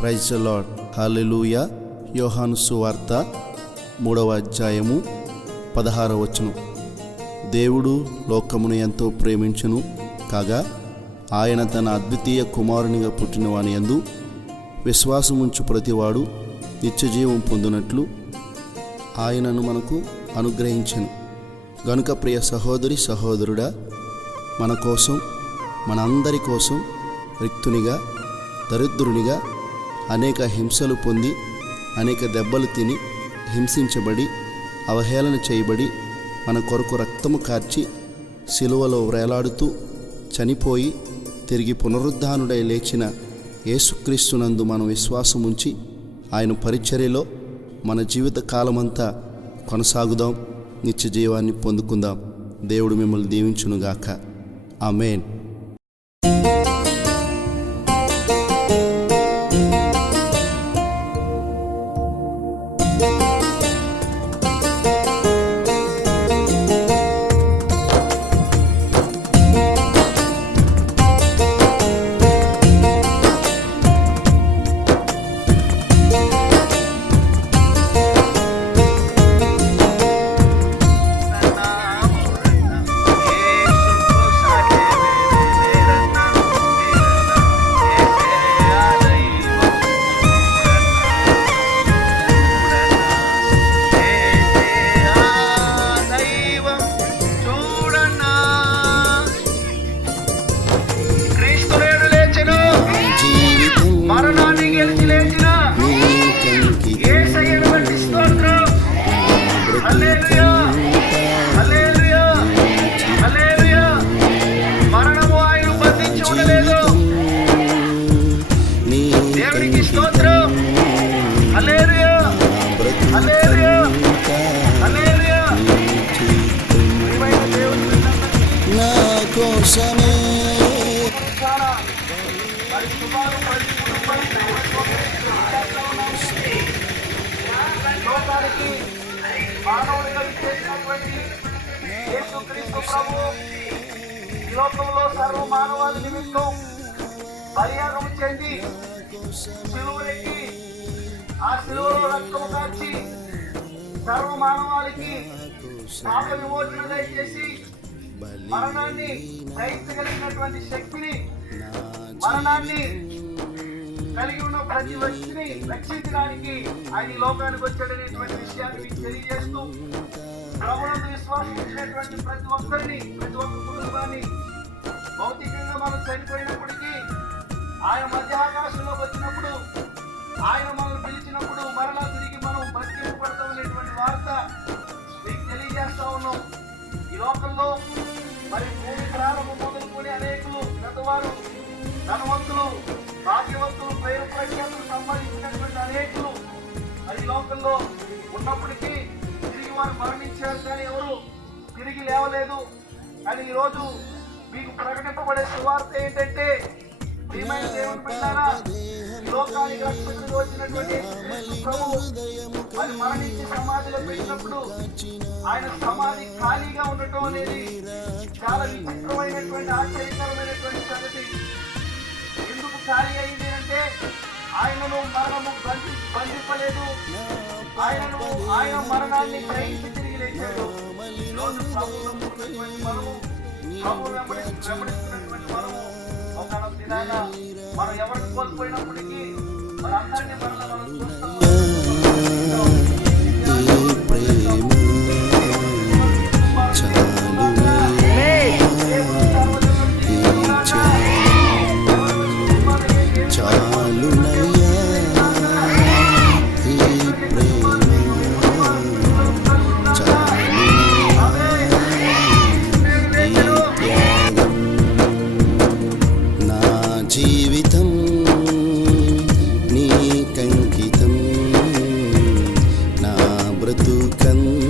Praise lord hallelujah యోహాను సువార్త మూడవ అధ్యాయము పదహార వచనం. దేవుడు లోకమును ఎంతో ప్రేమించును కాగా ఆయన తన అద్వితీయ కుమారునిగా పుట్టినవాని యందు విశ్వాసముంచు ప్రతివాడు నిత్యజీవం పొందినట్లు ఆయనను మనకు అనుగ్రహించను. గనుక ప్రియ సహోదరి సహోదరుడా మన కోసం మనందరి కోసం రిక్తునిగా దరిద్రునిగా అనేక హింసలు పొంది అనేక దెబ్బలు తిని హింసించబడి అవహేళన చేయబడి మన కొరకు రక్తము కార్చి సిలువలో వ్రేలాడుతూ చనిపోయి తిరిగి పునరుద్ధానుడై లేచిన యేసుక్రీస్తునందు మనం విశ్వాసం ఉంచి ఆయన పరిచర్యలో మన జీవిత కాలమంతా కొనసాగుదాం నిత్య జీవాన్ని పొందుకుందాం. దేవుడు మిమ్మల్ని దీవించునుగాక. ఆమెన్. ప్రభు ఈ లోకంలో సర్వ మానవాళి నిమిత్తం బలియాగం చెంది సిలువెక్కి ఆ సిలువలో రక్తం కాచి సర్వ మానవాళికి పాప విమోచన దయచేసి మరణాన్ని జయించగలిగినటువంటి శక్తిని మరణాన్ని కలిగి ఉన్న ప్రతి వ్యక్తిని రక్షించడానికి ఆయన లోకానికి వచ్చాడనేటువంటి విషయాన్ని మీకు తెలియజేస్తూ ప్రభులను విశ్వాసించినటువంటి ప్రతి ఒక్కరిని ప్రతి ఒక్క కుటుంబాన్ని భౌతికంగా మనం చనిపోయినప్పటికీ ఆయన మధ్య ఆకాశంలోకి వచ్చినప్పుడు ఆయన మనం పిలిచినప్పుడు మరలా తిరిగి మనం బతికింపబడతామనేటువంటి వార్త మీకు తెలియజేస్తా ఉన్నాం. ఈ లోకంలో మరి భూమి ప్రారంభం మొదలుకొని అనేకులు పెద్దవారు ధనవంతులు భాగ్యవంతులు పేరు ప్రఖ్యాతులు సంపాదించినటువంటి అనేకులు మరి లోకంలో ఉన్నప్పటికీ వారు మరణించారు కానీ ఎవరు తిరిగి లేవలేదు. కానీ ఈరోజు మీకు ప్రకటింపబడే సువార్త ఏంటంటే ప్రియమైన దేవుని లోకానికి రక్షకుడిగా వచ్చినటువంటి ప్రభువు మరి మరణించి సమాధిలో పెట్టినప్పుడు ఆయన సమాధి ఖాళీగా ఉండటం అనేది చాలా విచిత్రమైనటువంటి ఆశ్చర్యకరమైనటువంటి సంగతి. ఎందుకు ఖాళీ అయింది అంటే ఆయనను మరణము బంధి బంధింపలేదు. ఆయనను ఆయన మరణాన్ని గ్రహించి తిరిగి లేచాడు. ఈరోజు ప్రభువులో ఉన్నటువంటి మనము ప్రభు వెంబడి వెంబడిస్తున్నటువంటి మనము ఒక దినాన మనం ఎవరికి కోల్పోయినప్పటికీ మరి అందరినీ మరలా మనం చూస్తాం. ఈ ప్రేమ ಕಂದ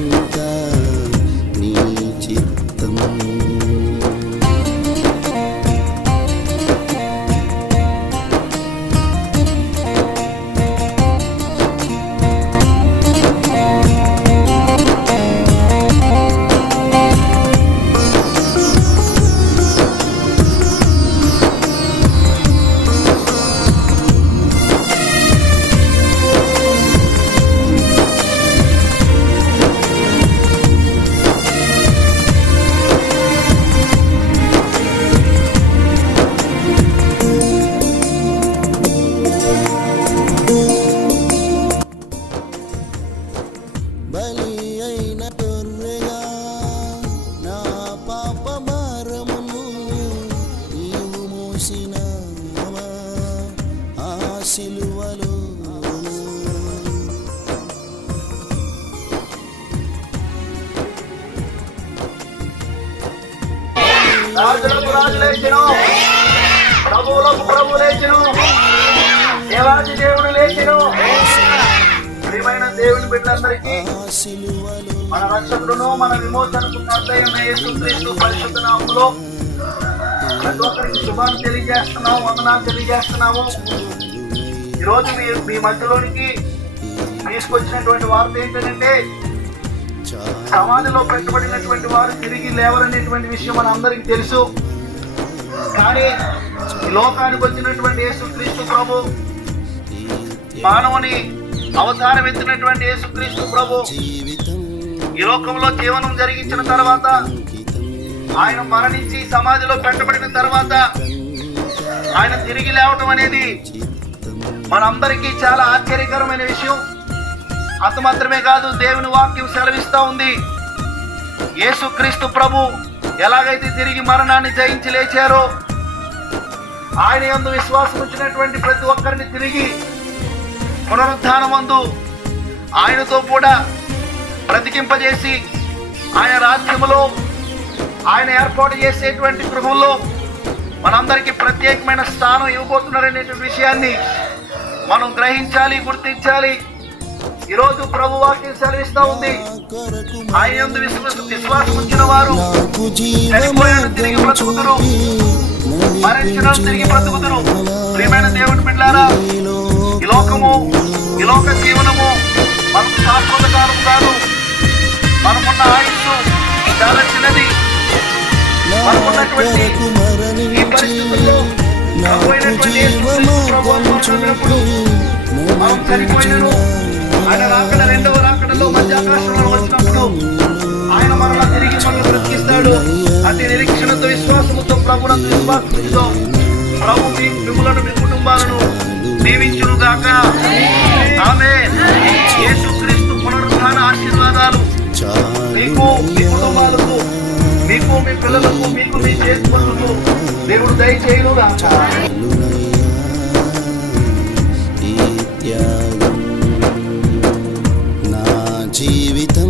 రాజులకు రాజు లేచను ప్రభువులకు ప్రభు లేచను దేవాది దేవుడు లేచను. ప్రియమైన దేవుని బిడ్డలందరికీ మన రక్షకుడును మన విమోచనకు కర్తయ్యమైన యేసుక్రీస్తు పరిశుద్ధ నామములో ప్రతి ఒక్కరికి శుభాన్ని తెలియజేస్తున్నాము వందనాలు తెలియజేస్తున్నాము. ఈరోజు మీ మీ మధ్యలోనికి తీసుకొచ్చినటువంటి వార్త ఏంటంటే సమాధిలో పెట్టబడినటువంటి వారు తిరిగి లేవరనేటువంటి విషయం మన అందరికీ తెలుసు. కానీ లోకానికి వచ్చినటువంటి యేసుక్రీస్తు ప్రభు మానవుని అవతారం ఎత్తినటువంటి యేసుక్రీస్తు ప్రభు ఈ లోకంలో జీవనం జరిగించిన తర్వాత ఆయన మరణించి సమాధిలో పెట్టబడిన తర్వాత ఆయన తిరిగి లేవటం అనేది మనందరికీ చాలా ఆశ్చర్యకరమైన విషయం. అంత మాత్రమే కాదు దేవుని వాక్యం సెలవిస్తూ ఉంది. యేసుక్రీస్తు ప్రభు ఎలాగైతే తిరిగి మరణాన్ని జయించి లేచారో ఆయన ఎందు విశ్వాసం ఉంచినటువంటి ప్రతి ఒక్కరిని తిరిగి పునరుద్ధానమందు ఆయనతో కూడా బ్రతికింపజేసి ఆయన రాజ్యములో ఆయన ఏర్పాటు చేసేటువంటి గృహంలో మనందరికీ ప్రత్యేకమైన స్థానం ఇవ్వబోతున్నారనేటువంటి విషయాన్ని మనం గ్రహించాలి గుర్తించాలి. ఈరోజు ప్రభు వాక్యం సెలవిస్తా ఉంది. ఆయన విశ్వాస ఉంచిన వారు తిరిగి మరణించిన తిరిగి బ్రతుకుదురు ప్రియమైన దేవుని బిడ్డారా ఈ లోకము ఈ లోక జీవనము మనకు శాశ్వత కాలం కాదు. మనకున్న ఆయుస్సు చాలా చిన్నది. మనకున్నటువంటి ఈ పరిస్థితుల్లో మనం చనిపోయినను. ఆయన రాకడ రెండవ రాకడలో మధ్య ఆకాశంలో వచ్చినప్పుడు ఆయన మరలా తిరిగి మనల్ని బ్రతికిస్తాడు. అతి నిరీక్షణతో విశ్వాసముతో ప్రభునందు విశ్వాసంతో ప్రభు మీ మిమ్ములను మీ కుటుంబాలను దీవించును గాక ఆమె యేసుక్రీస్తు పునరుద్ధాన ఆశీర్వాదాలు మీకు మీ కుటుంబాలకు మీకు మీ పిల్లలకు మీకు మీ చేసుకున్నందుకు దేవుడు దయచేయును గాక జీవితం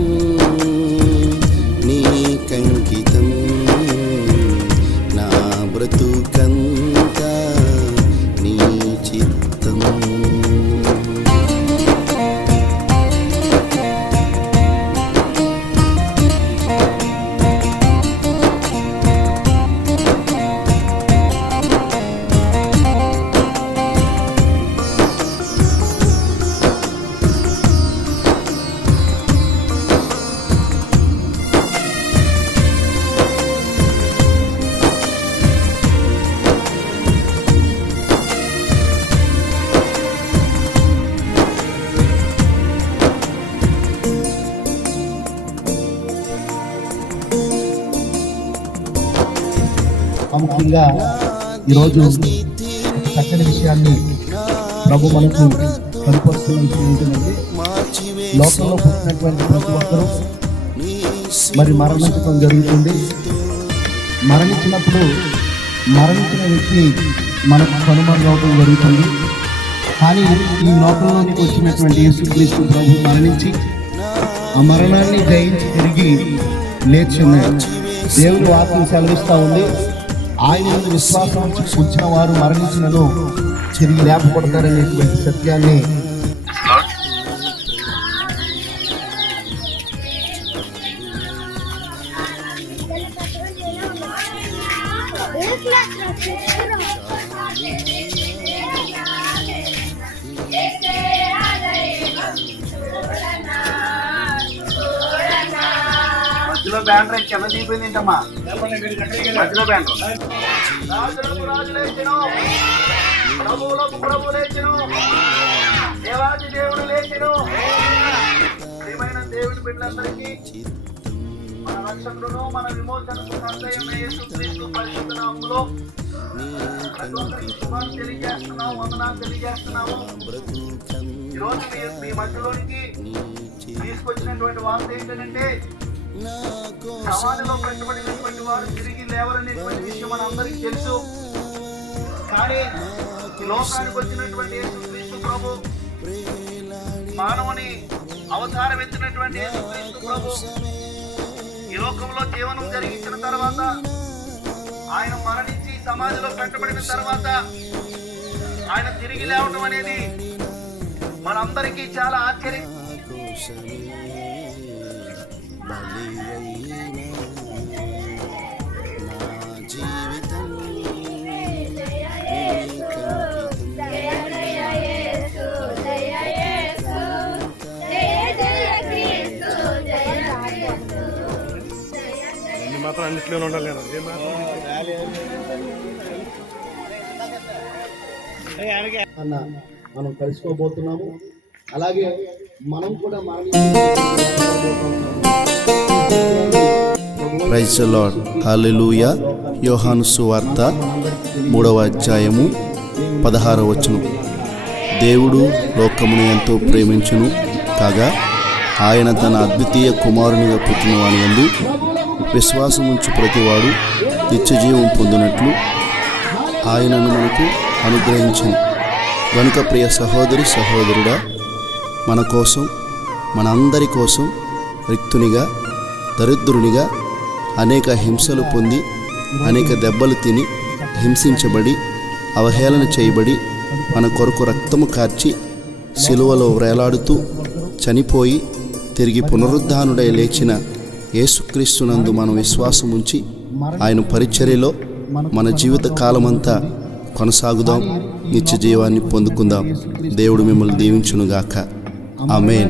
ప్రాముఖ్యంగా ఈరోజు చక్కని విషయాన్ని ప్రభు మనకు కనుపరుస్తున్న లోకంలో పుట్టినటువంటి ప్రతి ఒక్కరూ మరి మరణించడం జరుగుతుంది. మరణించినప్పుడు మరణించిన వ్యక్తి మనకు కనుమరుగవడం జరుగుతుంది. కానీ ఈ లోకంలోనికి వచ్చినటువంటి యేసుక్రీస్తు ప్రభు మరణించి ఆ మరణాన్ని జయించి తిరిగి లేచి ఉన్నాడు దేవుని వాక్యం ఉంది. ఆయన యందు విశ్వాసం ఉంచి ఉంచిన వారు మరణించినను తిరిగి లేపబడతారనేటువంటి సత్యాన్ని Thank you. మధ్యలో బ్యానర్ కింద దిగిపోయింది ఏంటమ్మా? మధ్యలో బ్యానర్ ప్రభువులకు ప్రభు లేచెను దేవాది దేవుడు ప్రియమైన దేవుడి బిడ్డలందరికీ మన మన విమోచనకు యేసుక్రీస్తు పరిశుద్ధ నామములో ప్రతి తెలియజేస్తున్నాము వందనాలు తెలియజేస్తున్నాము. ఈరోజు మీ మధ్యలోనికి తీసుకొచ్చినటువంటి వార్త ఏంటంటే సమాధిలో పెట్టబడినటువంటి వారు తిరిగి లేవరనేటువంటి విషయం మన అందరికీ తెలుసు. కానీ లోకానికి వచ్చినటువంటి యేసుక్రీస్తు ప్రభు మానవుని అవతారం ఎత్తినటువంటి యేసుక్రీస్తు ప్రభు ఈ లోకంలో జీవనం జరిగించిన తర్వాత ఆయన మరణించి సమాధిలో పెట్టబడిన తర్వాత ఆయన తిరిగి లేవడం అనేది మనందరికీ చాలా ఆశ్చర్యం. బలి అయిన నా జీవితం మాత్రం అన్నిట్లోనే ఉండాలి ఏ అన్న మనం కలుసుకోబోతున్నాము అలాగే మనం కూడా ప్రైజ్ లార్డ్ హల్లెలూయా యోహాను సువార్త మూడవ అధ్యాయము పదహారవ వచనం. దేవుడు లోకమును ఎంతో ప్రేమించును కాగా ఆయన తన అద్వితీయ కుమారునిగా పుట్టినవాని యందు విశ్వాసముంచు ప్రతివాడు నిత్యజీవం పొందినట్లు ఆయనను మనకు అనుగ్రహించను. గనుక ప్రియ సహోదరి సహోదరుడా మన కోసం మనందరి కోసం రిక్తునిగా దరిద్రునిగా అనేక హింసలు పొంది అనేక దెబ్బలు తిని హింసించబడి అవహేళన చేయబడి మన కొరకు రక్తము కార్చి సిలువలో వ్రేలాడుతూ చనిపోయి తిరిగి పునరుద్ధానుడై లేచిన యేసుక్రీస్తునందు మనం విశ్వాసముంచి ఆయన పరిచర్యలో మన జీవిత కాలమంతా కొనసాగుదాం. నిత్య జీవాన్ని పొందుకుందాం. దేవుడు మిమ్మల్ని దీవించునుగాక. ఆమెన్.